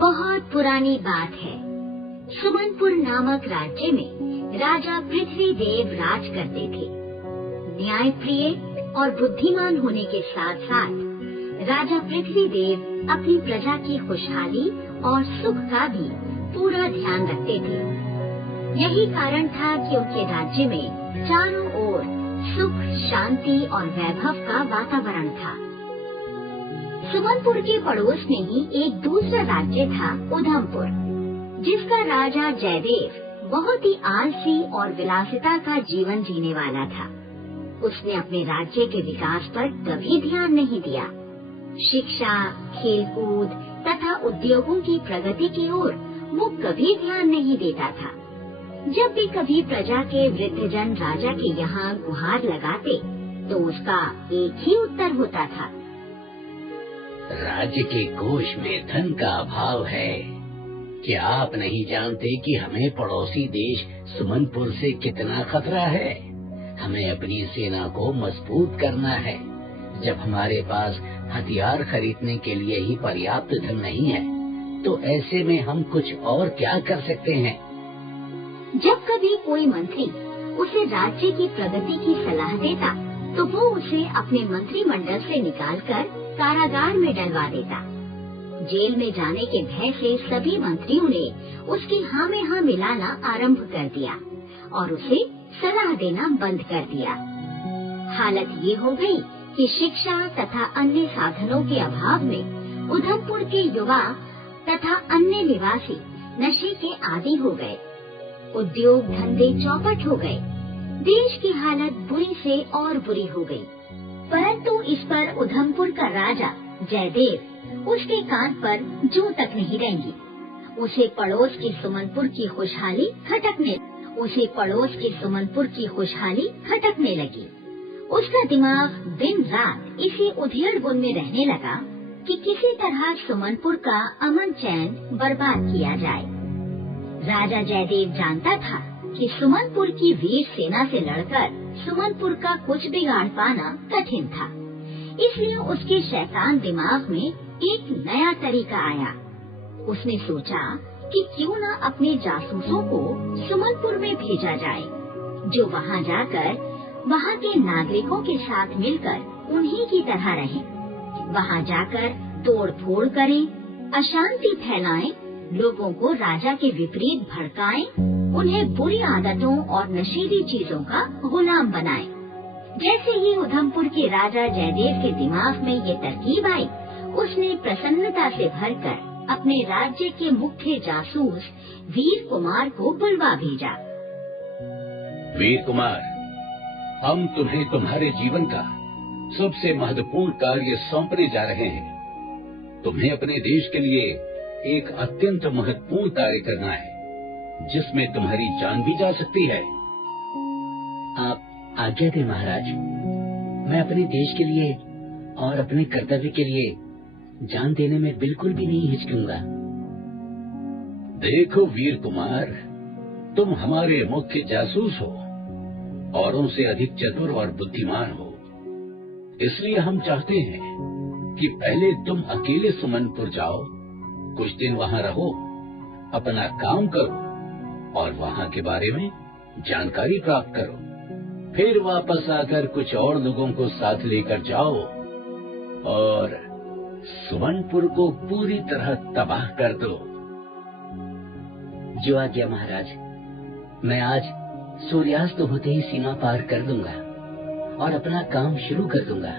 बहुत पुरानी बात है। सुमनपुर नामक राज्य में राजा पृथ्वी देव राज करते थे। न्याय प्रिय और बुद्धिमान होने के साथ साथ राजा पृथ्वी देव अपनी प्रजा की खुशहाली और सुख का भी पूरा ध्यान रखते थे। यही कारण था कि उनके राज्य में चारों ओर सुख, शांति और वैभव का वातावरण था। सुमनपुर के पड़ोस में ही एक दूसरा राज्य था, उधमपुर, जिसका राजा जयदेव बहुत ही आलसी और विलासिता का जीवन जीने वाला था। उसने अपने राज्य के विकास पर कभी ध्यान नहीं दिया। शिक्षा, खेलकूद तथा उद्योगों की प्रगति की ओर वो कभी ध्यान नहीं देता था। जब भी कभी प्रजा के वृद्धजन राजा के यहाँ गुहार लगाते तो उसका एक ही उत्तर होता था, राज्य के कोष में धन का अभाव है। क्या आप नहीं जानते कि हमें पड़ोसी देश सुमनपुर से कितना खतरा है? हमें अपनी सेना को मजबूत करना है। जब हमारे पास हथियार खरीदने के लिए ही पर्याप्त धन नहीं है, तो ऐसे में हम कुछ और क्या कर सकते हैं? जब कभी कोई मंत्री उसे राज्य की प्रगति की सलाह देता, तो वो उसे अपने मंत्रिमंडल से निकालकर कारागार में डलवा देता। जेल में जाने के भय से सभी मंत्रियों ने उसकी हाँ में हाँ मिलाना आरंभ कर दिया और उसे सलाह देना बंद कर दिया। हालत ये हो गई कि शिक्षा तथा अन्य साधनों के अभाव में उधमपुर के युवा तथा अन्य निवासी नशे के आदी हो गए। उद्योग धंधे चौपट हो गए। देश की हालत बुरी से और बुरी हो गई। परंतु इस पर उधमपुर का राजा जयदेव उसके कान पर जूं तक नहीं रेंगी। उसे पड़ोस के सुमनपुर की खुशहाली खटकने लगी। उसका दिमाग दिन रात इसी उधेड़ बुन में रहने लगा कि किसी तरह सुमनपुर का अमन चैन बर्बाद किया जाए। राजा जयदेव जानता था कि सुमनपुर की वीर सेना से लड़कर सुमनपुर का कुछ बिगाड़ पाना कठिन था। इसलिए उसके शैतान दिमाग में एक नया तरीका आया। उसने सोचा कि क्यों न अपने जासूसों को सुमनपुर में भेजा जाए, जो वहाँ जाकर वहाँ के नागरिकों के साथ मिलकर उन्हीं की तरह रहें। वहाँ जाकर तोड़ फोड़ करें, अशांति फैलाएं, लोगों को राजा के विपरीत भड़काएं, उन्हें बुरी आदतों और नशीली चीजों का गुलाम बनाएं। जैसे ही उधमपुर के राजा जयदेव के दिमाग में ये तरकीब आई, उसने प्रसन्नता से भरकर अपने राज्य के मुख्य जासूस वीर कुमार को बुलवा भेजा। वीर कुमार, हम तुम्हें तुम्हारे जीवन का सबसे महत्वपूर्ण कार्य सौंपने जा रहे हैं। तुम्हें अपने देश के लिए एक अत्यंत महत्वपूर्ण कार्य करना है, जिसमें तुम्हारी जान भी जा सकती है। आप आज्ञा दें महाराज। मैं अपने देश के लिए और अपने कर्तव्य के लिए जान देने में बिल्कुल भी नहीं हिचकूंगा। देखो वीर कुमार, तुम हमारे मुख्य जासूस हो, औरों से अधिक चतुर और बुद्धिमान हो। इसलिए हम चाहते हैं कि पहले तुम अकेले सुमनपुर जाओ, कुछ दिन वहाँ रहो, अपना काम करो और वहाँ के बारे में जानकारी प्राप्त करो। फिर वापस आकर कुछ और लोगों को साथ लेकर जाओ और सुमनपुर को पूरी तरह तबाह कर दो। जो आज्ञा महाराज। मैं आज सूर्यास्त होते ही सीमा पार कर दूंगा और अपना काम शुरू कर दूंगा।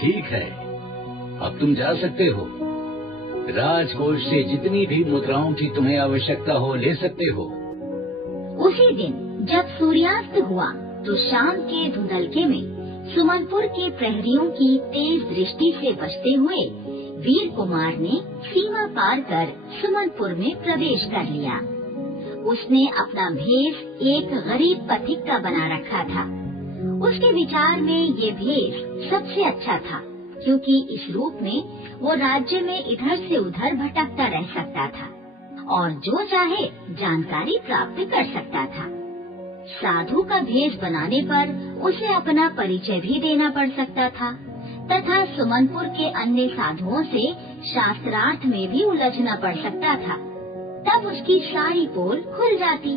ठीक है, अब तुम जा सकते हो। राजकोष से जितनी भी मुद्राओं की तुम्हें आवश्यकता हो ले सकते हो। उसी दिन जब सूर्यास्त हुआ तो शाम के धुंधलके में सुमनपुर के प्रहरियों की तेज दृष्टि से बचते हुए वीर कुमार ने सीमा पार कर सुमनपुर में प्रवेश कर लिया। उसने अपना भेष एक गरीब पथिक का बना रखा था। उसके विचार में ये भेष सबसे अच्छा था, क्योंकि इस रूप में वो राज्य में इधर से उधर भटकता रह सकता था और जो चाहे जानकारी प्राप्त कर सकता था। साधु का भेष बनाने पर उसे अपना परिचय भी देना पड़ सकता था, तथा सुमनपुर के अन्य साधुओं से शास्त्रार्थ में भी उलझना पड़ सकता था। तब उसकी सारी पोल खुल जाती।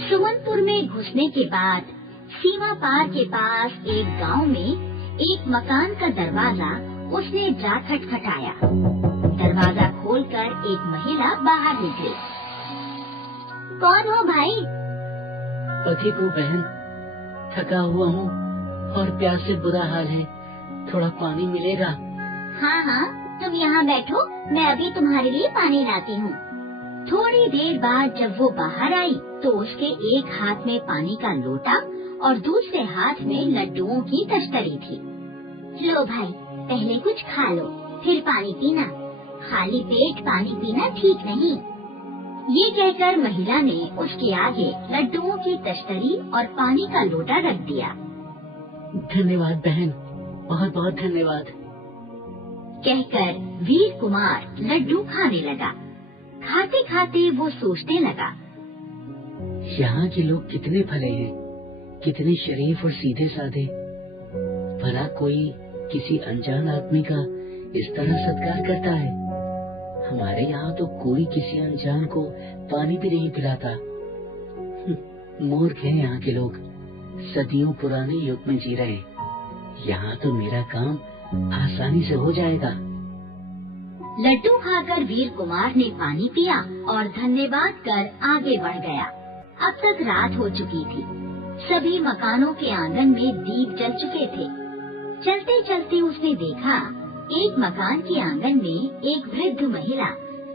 सुमनपुर में घुसने के बाद सीमा पार के पास एक गांव में एक मकान का दरवाजा उसने जा खटखटाया। दरवाजा खोलकर एक महिला बाहर निकली। कौन हो भाई? पति को बहन, थका हुआ हूँ और प्यास से बुरा हाल है, थोड़ा पानी मिलेगा? हाँ हाँ, तुम यहाँ बैठो, मैं अभी तुम्हारे लिए पानी लाती हूँ। थोड़ी देर बाद जब वो बाहर आई तो उसके एक हाथ में पानी का लोटा और दूसरे हाथ में लड्डुओं की तश्तरी थी। लो भाई, पहले कुछ खा लो, फिर पानी पीना। खाली पेट पानी पीना ठीक नहीं। ये कहकर महिला ने उसके आगे लड्डुओं की तश्तरी और पानी का लोटा रख दिया। धन्यवाद बहन, बहुत बहुत धन्यवाद। कहकर वीर कुमार लड्डू खाने लगा। खाते खाते वो सोचने लगा, यहाँ के लोग कितने भले हैं, कितने शरीफ और सीधे साधे। भला कोई किसी अनजान आदमी का इस तरह सत्कार करता है। हमारे यहाँ तो कोई किसी अनजान को पानी भी नहीं पिलाता। मूर्ख हैं यहाँ के लोग, सदियों पुराने युग में जी रहे। यहाँ तो मेरा काम आसानी से हो जाएगा। लड्डू खाकर वीर कुमार ने पानी पिया और धन्यवाद कर आगे बढ़ गया। अब तक रात हो चुकी थी। सभी मकानों के आंगन में दीप जल चुके थे। चलते चलते उसने देखा एक मकान के आंगन में एक वृद्ध महिला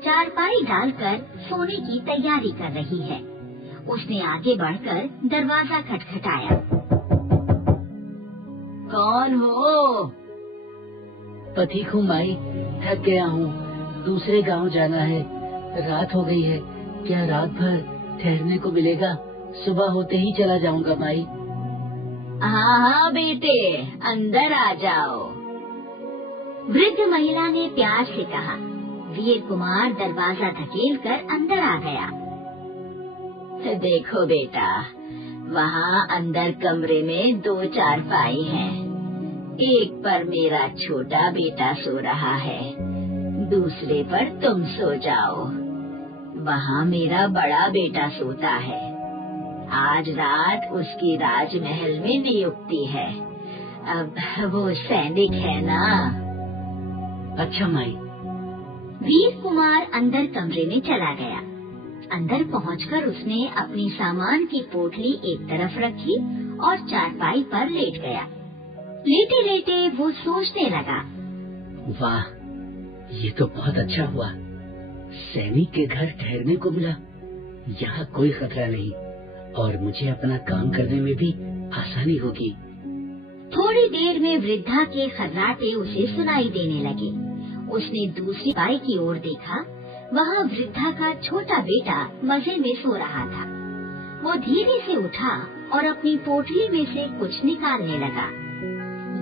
चारपाई डालकर सोने की तैयारी कर रही है। उसने आगे बढ़कर दरवाजा खटखटाया। कौन हो? पति को माई, थक गया हूँ, दूसरे गांव जाना है, रात हो गई है। क्या रात भर ठहरने को मिलेगा? सुबह होते ही चला जाऊंगा माई। हाँ हाँ बेटे, अंदर आ जाओ, वृद्ध महिला ने प्यार से कहा। वीर कुमार दरवाजा धकेलकर अंदर आ गया। देखो बेटा, वहाँ अंदर कमरे में 2 चारपाई हैं। एक पर मेरा छोटा बेटा सो रहा है, दूसरे पर तुम सो जाओ। वहाँ मेरा बड़ा बेटा सोता है। आज रात उसकी राजमहल में नियुक्ति है। अब वो सैनिक है ना। अच्छा माई। वीर कुमार अंदर कमरे में चला गया। अंदर पहुंचकर उसने अपनी सामान की पोटली एक तरफ रखी और चारपाई पर लेट गया। लेटे लेटे वो सोचने लगा, वाह, ये तो बहुत अच्छा हुआ। सैनिक के घर ठहरने को मिला। यहाँ कोई खतरा नहीं और मुझे अपना काम करने में भी आसानी होगी। थोड़ी देर में वृद्धा के खर्राटे उसे सुनाई देने लगे। उसने दूसरी पाई की ओर देखा। वहाँ वृद्धा का छोटा बेटा मजे में सो रहा था। वो धीरे से उठा और अपनी पोटली में से कुछ निकालने लगा।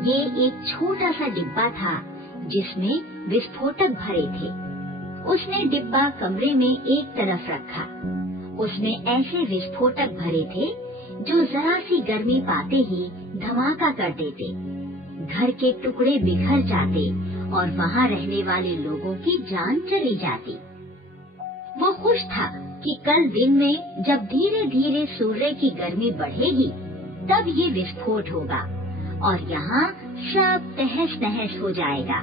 ये एक छोटा सा डिब्बा था जिसमें विस्फोटक भरे थे। उसने डिब्बा कमरे में एक तरफ रखा। उसमें ऐसे विस्फोटक भरे थे जो जरा सी गर्मी पाते ही धमाका कर देते। घर के टुकड़े बिखर जाते और वहाँ रहने वाले लोगों की जान चली जाती। वो खुश था कि कल दिन में जब धीरे धीरे सूर्य की गर्मी बढ़ेगी तब ये विस्फोट होगा और यहाँ सब तहस नहस हो जाएगा।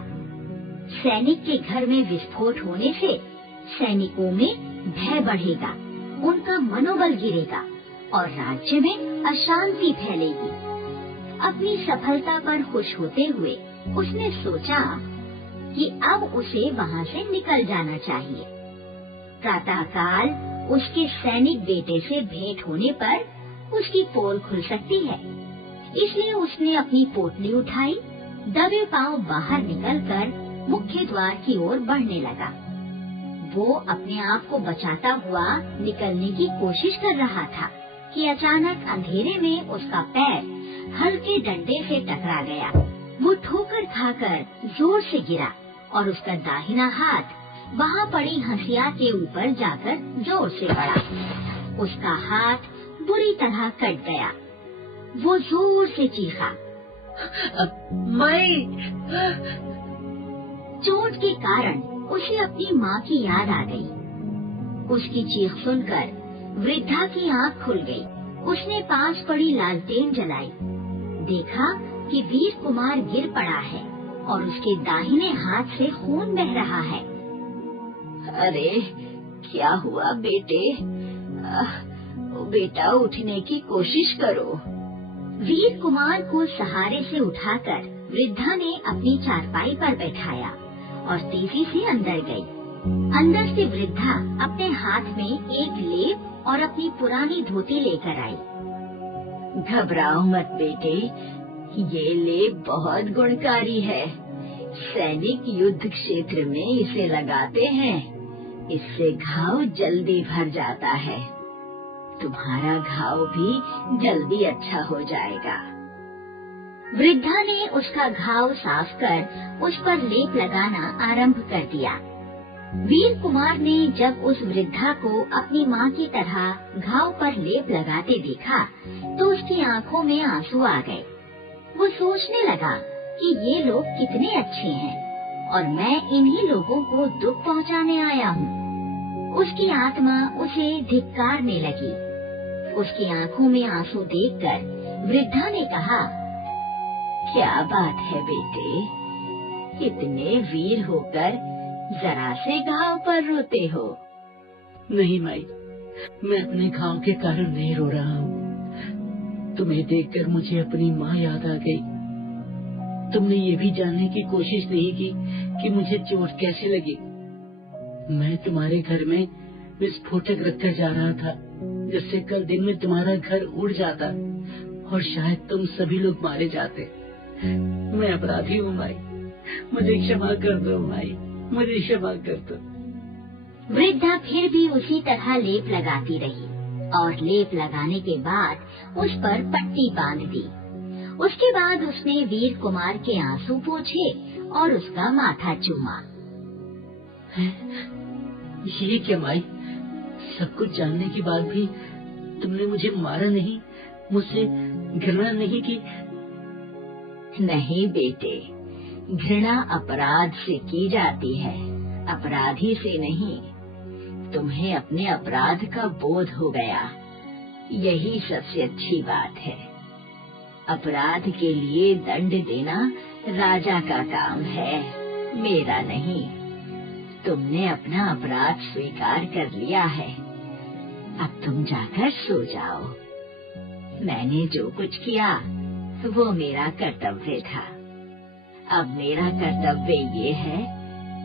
सैनिक के घर में विस्फोट होने से सैनिकों में भय बढ़ेगा, उनका मनोबल गिरेगा और राज्य में अशांति फैलेगी। अपनी सफलता पर खुश होते हुए उसने सोचा कि अब उसे वहाँ से निकल जाना चाहिए। प्रातःकाल उसके सैनिक बेटे से भेंट होने पर उसकी पोल खुल सकती है। इसलिए उसने अपनी पोटली उठाई, दबे पांव बाहर निकलकर मुख्य द्वार की ओर बढ़ने लगा। वो अपने आप को बचाता हुआ निकलने की कोशिश कर रहा था कि अचानक अंधेरे में उसका पैर हल्के डंडे से टकरा गया। वो ठोकर खाकर जोर से गिरा और उसका दाहिना हाथ वहाँ पड़ी हंसिया के ऊपर जाकर जोर से पड़ा। उसका हाथ बुरी तरह कट गया। वो जोर से चीखा माई। चोट के कारण उसे अपनी माँ की याद आ गई। उसकी चीख सुनकर वृद्धा की आँख खुल गई। उसने पास पड़ी लालटेन जलाई। देखा कि वीर कुमार गिर पड़ा है और उसके दाहिने हाथ से खून बह रहा है। अरे क्या हुआ बेटे? बेटा उठने की कोशिश करो। वीर कुमार को सहारे से उठाकर वृद्धा ने अपनी चारपाई पर बैठाया और तेजी से अंदर गई। अंदर से वृद्धा अपने हाथ में एक लेप और अपनी पुरानी धोती लेकर आई। घबराओ मत बेटे, ये लेप बहुत गुणकारी है। सैनिक युद्ध क्षेत्र में इसे लगाते हैं। इससे घाव जल्दी भर जाता है। तुम्हारा घाव भी जल्दी अच्छा हो जाएगा। वृद्धा ने उसका घाव साफ कर उस पर लेप लगाना आरंभ कर दिया। वीर कुमार ने जब उस वृद्धा को अपनी माँ की तरह घाव पर लेप लगाते देखा तो उसकी आंखों में आंसू आ गए। वो सोचने लगा कि ये लोग कितने अच्छे हैं और मैं इन्हीं लोगों को दुख पहुँचाने आया हूँ। उसकी आत्मा उसे धिक्कारने लगी। उसकी आंखों में आंसू देखकर वृद्धा ने कहा, क्या बात है बेटे, इतने वीर होकर जरा से घाव पर रोते हो? नहीं माई, मैं अपने घाव के कारण नहीं रो रहा हूँ। तुम्हें देखकर मुझे अपनी माँ याद आ गई। तुमने ये भी जानने की कोशिश नहीं की कि मुझे चोट कैसे लगी। मैं तुम्हारे घर में विस्फोटक रखकर जा रहा था, जिससे कल दिन में तुम्हारा घर उड़ जाता और शायद तुम सभी लोग मारे जाते। मैं अपराधी हूँ माई, मुझे क्षमा कर दो माई, मुझे क्षमा कर दो। वृद्धा फिर भी उसी तरह लेप लगाती रही और लेप लगाने के बाद उस पर पट्टी बांध दी। उसके बाद उसने वीर कुमार के आंसू पोंछे और उसका माथा चूमा। ये क्या माई, सब कुछ जानने के बाद भी तुमने मुझे मारा नहीं, मुझसे घृणा नहीं की? नहीं बेटे, घृणा अपराध से की जाती है, अपराधी से नहीं। तुम्हें अपने अपराध का बोध हो गया, यही सबसे अच्छी बात है। अपराध के लिए दंड देना राजा का काम है, मेरा नहीं। तुमने अपना अपराध स्वीकार कर लिया है। अब तुम जाकर सो जाओ। मैंने जो कुछ किया वो मेरा कर्तव्य था। अब मेरा कर्तव्य ये है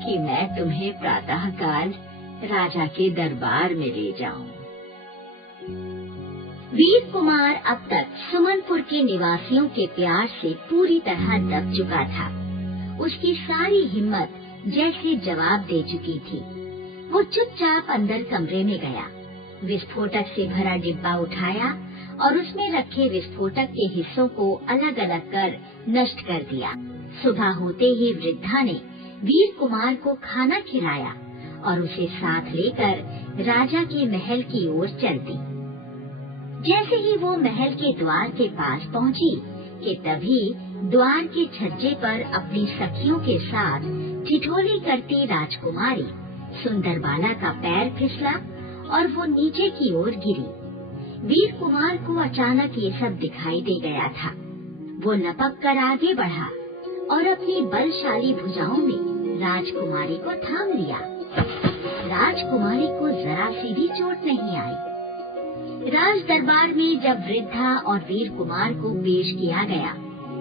कि मैं तुम्हें प्रातःकाल राजा के दरबार में ले जाऊं। वीर कुमार अब तक सुमनपुर के निवासियों के प्यार से पूरी तरह दब चुका था। उसकी सारी हिम्मत जैसे जवाब दे चुकी थी। वो चुपचाप अंदर कमरे में गया, विस्फोटक से भरा डिब्बा उठाया और उसमें रखे विस्फोटक के हिस्सों को अलग अलग कर नष्ट कर दिया। सुबह होते ही वृद्धा ने वीर कुमार को खाना खिलाया और उसे साथ लेकर राजा के महल की ओर चल दी। जैसे ही वो महल के द्वार के पास पहुंची कि तभी द्वार के छज्जे पर अपनी सखियों के साथ ठिठोली करती राजकुमारी सुंदरबाला का पैर फिसला और वो नीचे की ओर गिरी। वीर कुमार को अचानक ये सब दिखाई दे गया था। वो लपक कर आगे बढ़ा और अपनी बलशाली भुजाओं में राजकुमारी को थाम लिया। राजकुमारी को जरा सी भी चोट नहीं आई। राज दरबार में जब वृद्धा और वीर कुमार को पेश किया गया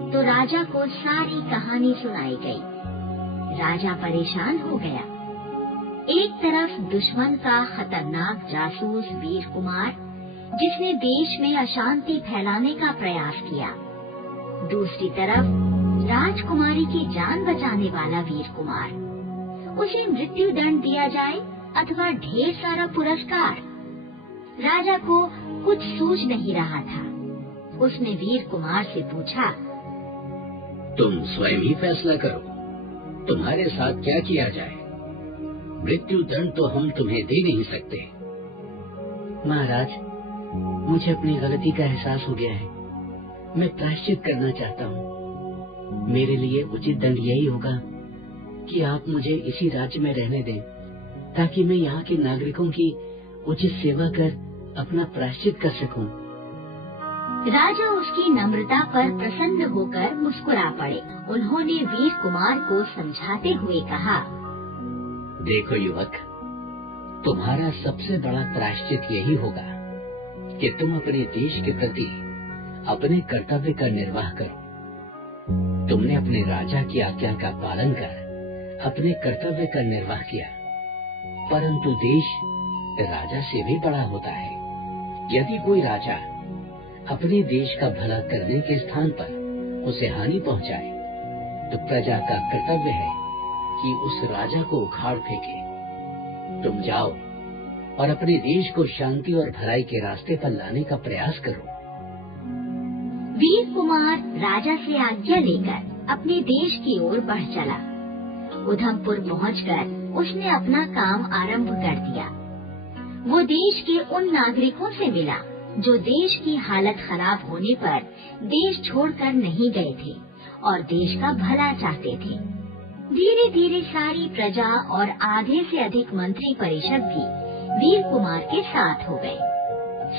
तो राजा को सारी कहानी सुनाई गई। राजा परेशान हो गया। एक तरफ दुश्मन का खतरनाक जासूस वीर कुमार, जिसने देश में अशांति फैलाने का प्रयास किया। दूसरी तरफ राजकुमारी की जान बचाने वाला वीर कुमार। उसे मृत्यु दंड दिया जाए अथवा ढेर सारा पुरस्कार। राजा को कुछ सूझ नहीं रहा था। उसने वीर कुमार से पूछा, तुम स्वयं ही फैसला करो, तुम्हारे साथ क्या किया जाए। मृत्यु दंड तो हम तुम्हें दे नहीं सकते। महाराज, मुझे अपनी गलती का एहसास हो गया है। मैं प्रायश्चित करना चाहता हूँ। मेरे लिए उचित दंड यही होगा कि आप मुझे इसी राज्य में रहने दें, ताकि मैं यहाँ के नागरिकों की उचित सेवा कर अपना प्रायश्चित कर सकूं। राजा उसकी नम्रता पर प्रसन्न होकर मुस्कुरा पड़े। उन्होंने वीर कुमार को समझाते हुए कहा, देखो युवक, तुम्हारा सबसे बड़ा प्रायश्चित यही होगा कि तुम अपने देश के प्रति अपने कर्तव्य का निर्वाह करो। तुमने अपने राजा की आज्ञा का पालन कर अपने कर्तव्य का निर्वाह किया, परंतु देश राजा से भी बड़ा होता है। यदि कोई राजा अपने देश का भला करने के स्थान पर उसे हानि पहुंचाए, तो प्रजा का कर्तव्य है कि उस राजा को उखाड़ फेंके। तुम जाओ और अपने देश को शांति और भलाई के रास्ते पर लाने का प्रयास करो। वीर कुमार राजा से आज्ञा लेकर अपने देश की ओर बढ़ चला। उधमपुर पहुंचकर उसने अपना काम आरंभ कर दिया। वो देश के उन नागरिकों से मिला जो देश की हालत खराब होने पर देश छोड़कर नहीं गए थे और देश का भला चाहते थे। धीरे धीरे सारी प्रजा और आधे से अधिक मंत्री परिषद भी वीर कुमार के साथ हो गए।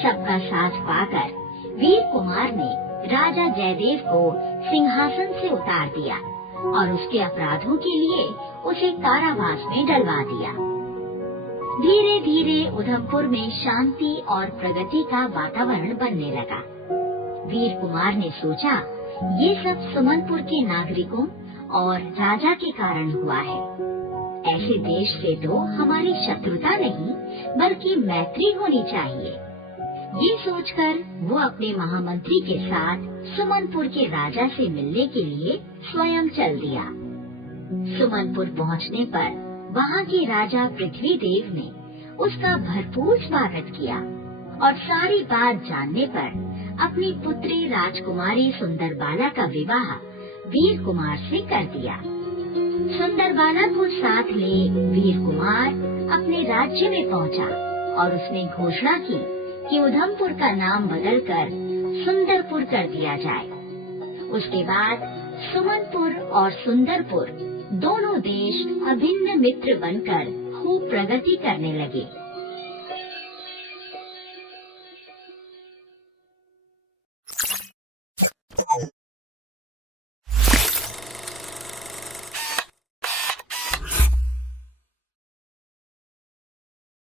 सबका साथ पाकर वीर कुमार ने राजा जयदेव को सिंहासन से उतार दिया और उसके अपराधों के लिए उसे कारावास में डलवा दिया। धीरे धीरे उधमपुर में शांति और प्रगति का वातावरण बनने लगा। वीर कुमार ने सोचा, ये सब सुमनपुर के नागरिकों और राजा के कारण हुआ है। ऐसे देश से तो हमारी शत्रुता नहीं बल्कि मैत्री होनी चाहिए। ये सोचकर वो अपने महामंत्री के साथ सुमनपुर के राजा से मिलने के लिए स्वयं चल दिया। सुमनपुर पहुंचने पर वहाँ के राजा पृथ्वीदेव ने उसका भरपूर स्वागत किया और सारी बात जानने पर अपनी पुत्री राजकुमारी सुंदरबाला का विवाह वीर कुमार से कर दिया। सुंदरबाला को साथ ले वीर कुमार अपने राज्य में पहुंचा और उसने घोषणा की कि उधमपुर का नाम बदलकर सुंदरपुर कर दिया जाए। उसके बाद सुमनपुर और सुंदरपुर दोनों देश अभिन्न मित्र बनकर खूब प्रगति करने लगे।